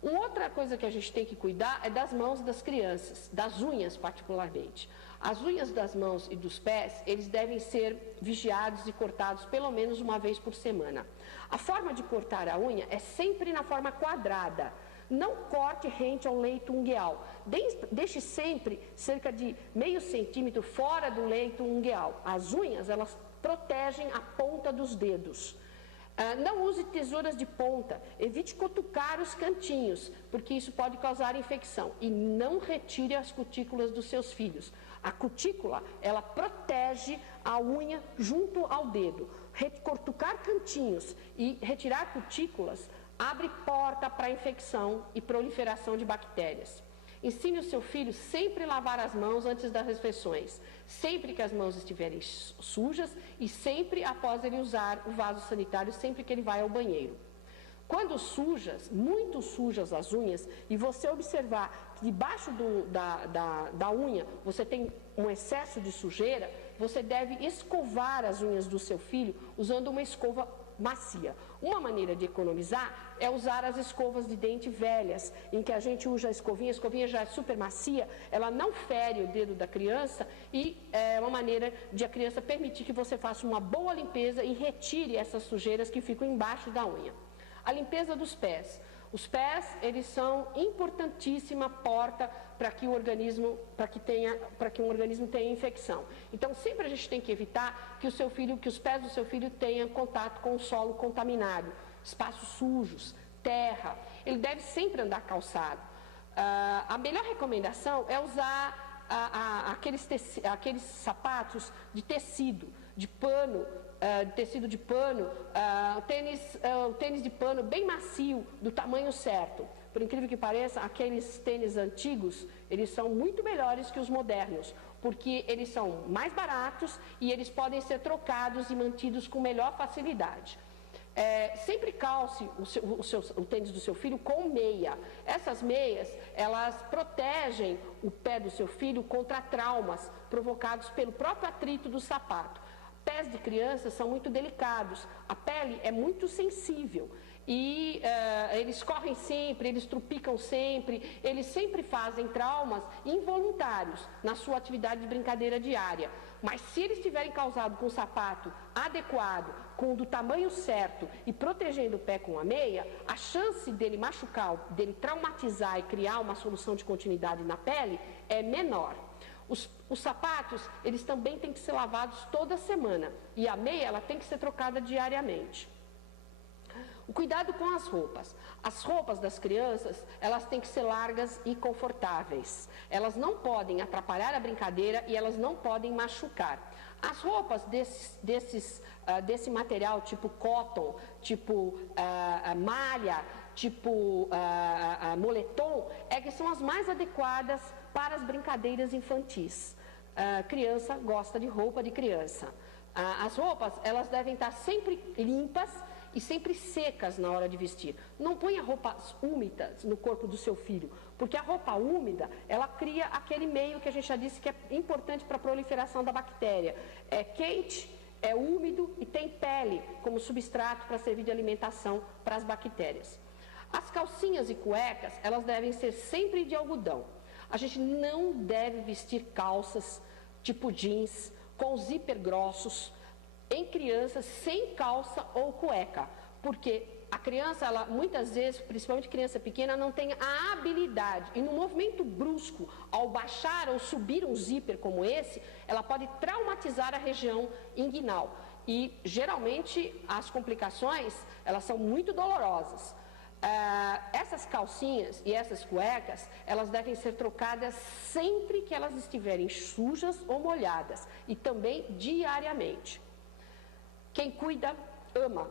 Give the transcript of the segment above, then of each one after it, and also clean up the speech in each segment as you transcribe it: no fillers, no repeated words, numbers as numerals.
Outra coisa que a gente tem que cuidar é das mãos das crianças, das unhas particularmente. As unhas das mãos e dos pés, eles devem ser vigiados e cortados pelo menos uma vez por semana. A forma de cortar a unha é sempre na forma quadrada. Não corte rente ao leito ungueal. Deixe sempre cerca de meio centímetro fora do leito ungueal. As unhas, elas protegem a ponta dos dedos. Não use tesouras de ponta, evite cutucar os cantinhos, porque isso pode causar infecção. E não retire as cutículas dos seus filhos. A cutícula, ela protege a unha junto ao dedo. Cutucar cantinhos e retirar cutículas abre porta para infecção e proliferação de bactérias. Ensine o seu filho sempre a lavar as mãos antes das refeições, sempre que as mãos estiverem sujas e sempre após ele usar o vaso sanitário, sempre que ele vai ao banheiro. Quando sujas, muito sujas as unhas, e você observar que debaixo da unha você tem um excesso de sujeira, você deve escovar as unhas do seu filho usando uma escova macia. Uma maneira de economizar é usar as escovas de dente velhas, em que a gente usa a escovinha já é super macia, ela não fere o dedo da criança e é uma maneira de a criança permitir que você faça uma boa limpeza e retire essas sujeiras que ficam embaixo da unha. A limpeza dos pés. Os pés, eles são importantíssima porta para que um organismo tenha infecção. Então, sempre a gente tem que evitar que os pés do seu filho tenham contato com o solo contaminado, espaços sujos, terra. Ele deve sempre andar calçado. A melhor recomendação é usar aqueles sapatos de tecido, de pano, tênis de pano bem macio, do tamanho certo. Por incrível que pareça, aqueles tênis antigos, eles são muito melhores que os modernos, porque eles são mais baratos e eles podem ser trocados e mantidos com melhor facilidade. Sempre calce o tênis do seu filho com meia. Essas meias, elas protegem o pé do seu filho contra traumas provocados pelo próprio atrito do sapato. Pés de crianças são muito delicados, a pele é muito sensível e eles correm sempre, eles trupicam sempre, eles sempre fazem traumas involuntários na sua atividade de brincadeira diária. Mas se eles tiverem causado com o sapato adequado, com o do tamanho certo e protegendo o pé com a meia, a chance dele machucar, dele traumatizar e criar uma solução de continuidade na pele é menor. Os sapatos, eles também têm que ser lavados toda semana e a meia, ela tem que ser trocada diariamente. O cuidado com as roupas. As roupas das crianças, elas têm que ser largas e confortáveis. Elas não podem atrapalhar a brincadeira e elas não podem machucar. As roupas desse material, tipo cotton, tipo malha, tipo moletom, que são as mais adequadas para as brincadeiras infantis. Criança gosta de roupa de criança. As roupas, elas devem estar sempre limpas e sempre secas na hora de vestir. Não ponha roupas úmidas no corpo do seu filho, porque a roupa úmida, ela cria aquele meio que a gente já disse que é importante para a proliferação da bactéria. É quente, é úmido e tem pele como substrato para servir de alimentação para as bactérias. As calcinhas e cuecas, elas devem ser sempre de algodão. A gente não deve vestir calças tipo jeans, com zíper grossos, em crianças sem calça ou cueca, porque a criança, ela muitas vezes, principalmente criança pequena, não tem a habilidade, e no movimento brusco, ao baixar ou subir um zíper como esse, ela pode traumatizar a região inguinal, e geralmente as complicações, elas são muito dolorosas. Essas calcinhas e essas cuecas, elas devem ser trocadas sempre que elas estiverem sujas ou molhadas, e também diariamente. Quem cuida, ama.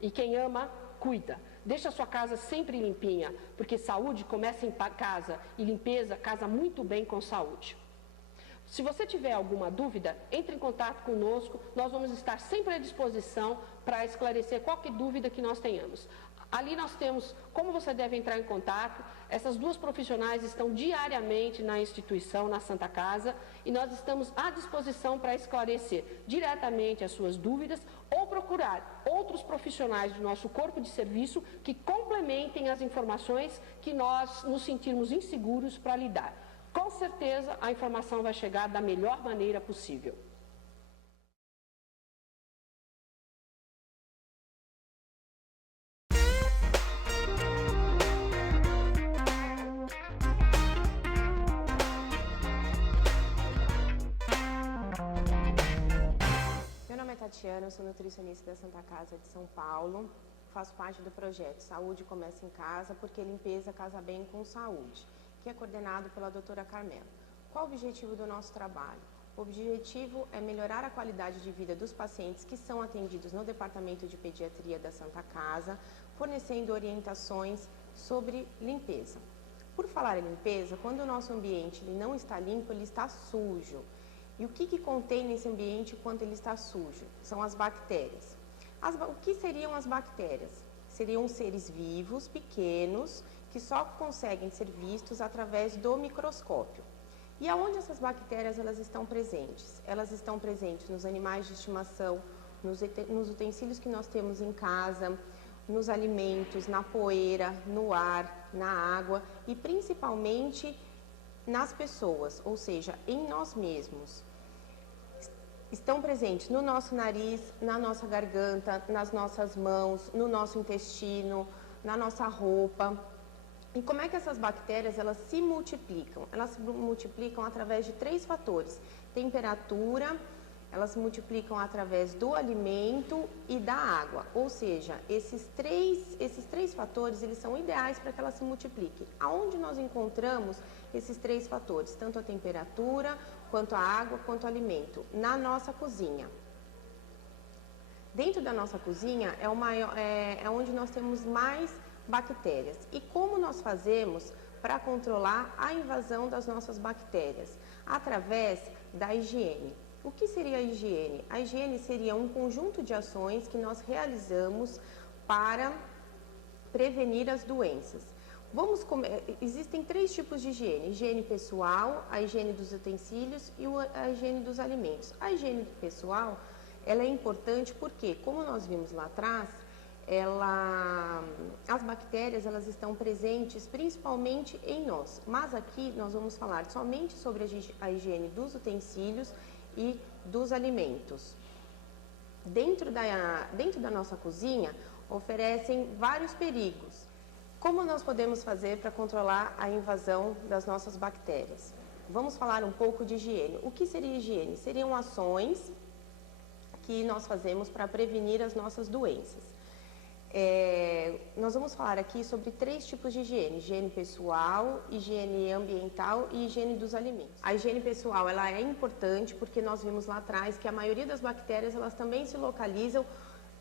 E quem ama, cuida. Deixa a sua casa sempre limpinha, porque saúde começa em casa e limpeza casa muito bem com saúde. Se você tiver alguma dúvida, entre em contato conosco, nós vamos estar sempre à disposição para esclarecer qualquer dúvida que nós tenhamos. Ali nós temos como você deve entrar em contato. Essas duas profissionais estão diariamente na instituição, na Santa Casa, e nós estamos à disposição para esclarecer diretamente as suas dúvidas ou procurar outros profissionais do nosso corpo de serviço que complementem as informações que nós nos sentirmos inseguros para lidar. Com certeza, a informação vai chegar da melhor maneira possível. Meu nome é Tatiana, eu sou nutricionista da Santa Casa de São Paulo, faço parte do projeto Saúde Começa em Casa, porque limpeza casa bem com saúde, que é coordenado pela doutora Carmela. Qual o objetivo do nosso trabalho? O objetivo é melhorar a qualidade de vida dos pacientes que são atendidos no Departamento de Pediatria da Santa Casa, fornecendo orientações sobre limpeza. Por falar em limpeza, quando o nosso ambiente ele não está limpo, ele está sujo. E o que contém nesse ambiente quando ele está sujo? São as bactérias. O que seriam as bactérias? Seriam seres vivos, pequenos, que só conseguem ser vistos através do microscópio. E aonde essas bactérias elas estão presentes? Elas estão presentes nos animais de estimação, nos utensílios que nós temos em casa, nos alimentos, na poeira, no ar, na água e principalmente nas pessoas, ou seja, em nós mesmos. Estão presentes no nosso nariz, na nossa garganta, nas nossas mãos, no nosso intestino, na nossa roupa. E como é que essas bactérias elas se multiplicam? Elas se multiplicam através de 3 fatores: temperatura, elas se multiplicam através do alimento e da água. Ou seja, esses três fatores eles são ideais para que elas se multipliquem. Aonde nós encontramos esses 3 fatores? Tanto a temperatura, quanto a água, quanto o alimento? Na nossa cozinha. Dentro da nossa cozinha é onde nós temos mais bactérias. E como nós fazemos para controlar a invasão das nossas bactérias? Através da higiene. O que seria a higiene? A higiene seria um conjunto de ações que nós realizamos para prevenir as doenças. Existem 3 tipos de higiene: higiene pessoal, a higiene dos utensílios e a higiene dos alimentos. A higiene pessoal, ela é importante porque, como nós vimos lá atrás, as bactérias elas estão presentes principalmente em nós. Mas aqui nós vamos falar somente sobre a higiene dos utensílios e dos alimentos. Dentro da nossa cozinha, oferecem vários perigos. Como nós podemos fazer para controlar a invasão das nossas bactérias? Vamos falar um pouco de higiene. O que seria higiene? Seriam ações que nós fazemos para prevenir as nossas doenças. Nós vamos falar aqui sobre 3 tipos de higiene: higiene pessoal, higiene ambiental e higiene dos alimentos. A higiene pessoal ela é importante porque nós vimos lá atrás que a maioria das bactérias elas também se localizam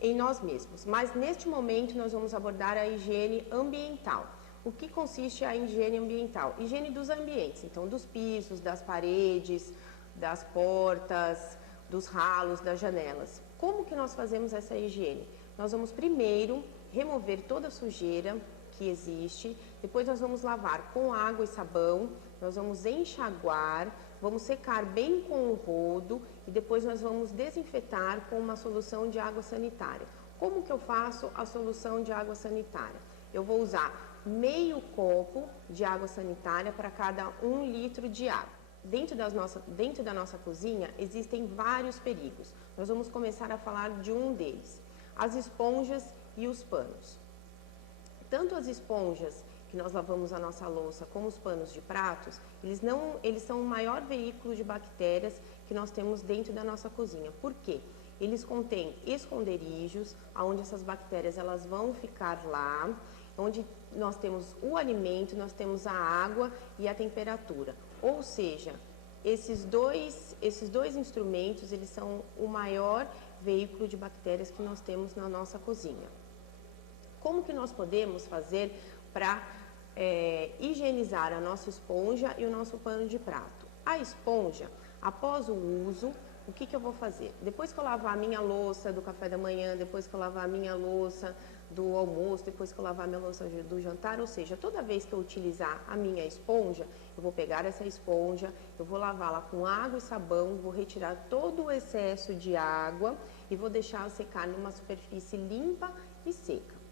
em nós mesmos. Mas neste momento nós vamos abordar a higiene ambiental. O que consiste a higiene ambiental? Higiene dos ambientes, então dos pisos, das paredes, das portas, dos ralos, das janelas. Como que nós fazemos essa higiene? Nós vamos primeiro remover toda a sujeira que existe, depois nós vamos lavar com água e sabão, nós vamos enxaguar, vamos secar bem com o rodo e depois nós vamos desinfetar com uma solução de água sanitária. Como que eu faço a solução de água sanitária? Eu vou usar meio copo de água sanitária para cada 1 litro de água. Dentro da nossa cozinha existem vários perigos. Nós vamos começar a falar de um deles: as esponjas e os panos. Tanto as esponjas que nós lavamos a nossa louça como os panos de pratos, eles são o maior veículo de bactérias que nós temos dentro da nossa cozinha. Por quê? Eles contêm esconderijos, onde essas bactérias elas vão ficar lá, onde nós temos o alimento, nós temos a água e a temperatura. Ou seja, esses dois instrumentos, eles são o maior veículo de bactérias que nós temos na nossa cozinha. Como que nós podemos fazer para higienizar a nossa esponja e o nosso pano de prato? A esponja, após o uso, o que eu vou fazer? Depois que eu lavar a minha louça do café da manhã, depois que eu lavar a minha louça do almoço, depois que eu lavar a minha louça do jantar, ou seja, toda vez que eu utilizar a minha esponja, eu vou pegar essa esponja, eu vou lavá-la com água e sabão, vou retirar todo o excesso de água e vou deixar secar numa superfície limpa e seca.